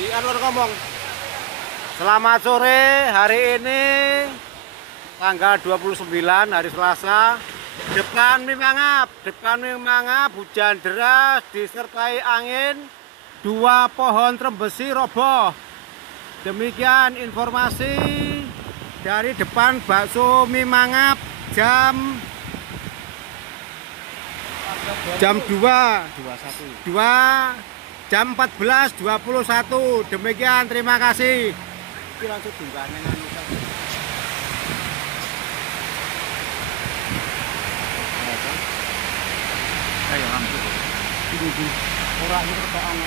Di Anwar ngomong. Selamat sore, hari ini tanggal 29 hari Selasa. Depan Mimangap, hujan deras disertai angin, 2 pohon trembesi roboh. Demikian informasi dari depan bakso Mimangap jam 14.21. Demikian, terima kasih. Iki langsung dungkane nang kayak hampir iki ora iki pertaan.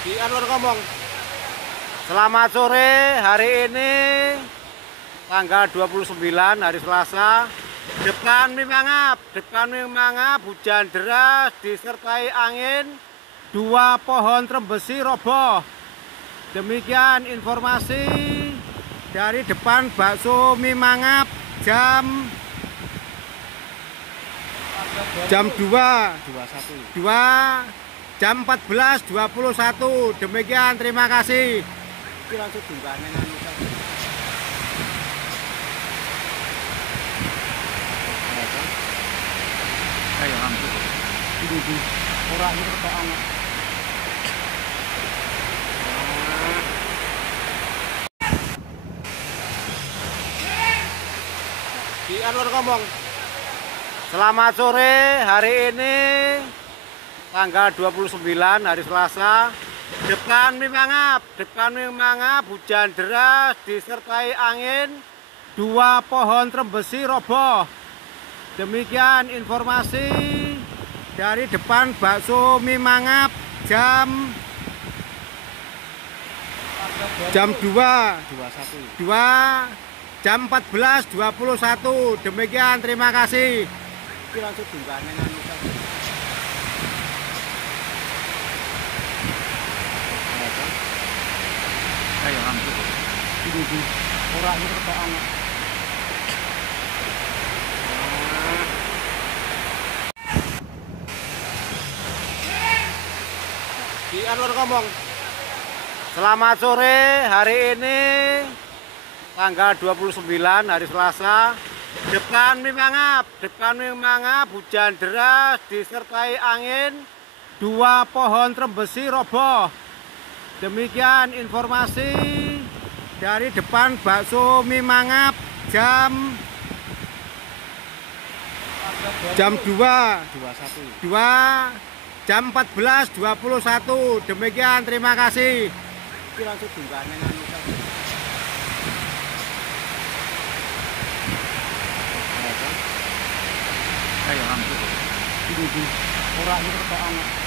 Di Anwar ngomong. Selamat sore, hari ini tanggal 29 hari Selasa. Depan Mimangap, hujan deras disertai angin, 2 pohon trembesi roboh. Demikian informasi dari depan bakso Mimangap jam 14.21. Demikian, terima kasih. Iki langsung dungkane nang kayak hampir iki ora iki pertaan. Di Anwar ngomong. Selamat sore, hari ini tanggal 29 hari Selasa. Depan Mimangap, hujan deras disertai angin, 2 pohon trembesi roboh. Demikian informasi dari depan bakso Mimangap jam 14.21. Demikian, terima kasih. Iki langsung dungkane nang kayak hampir iki ora iki pertaan. Di Anwar ngomong. Selamat sore, hari ini tanggal 29 hari Selasa. Depan Mimangap, hujan deras disertai angin, 2 pohon trembesi roboh. Demikian informasi dari depan bakso Mimangap jam 14.21. Demikian, terima kasih. Iki langsung dungkane nang kayak hampir iki ora iki pertaan.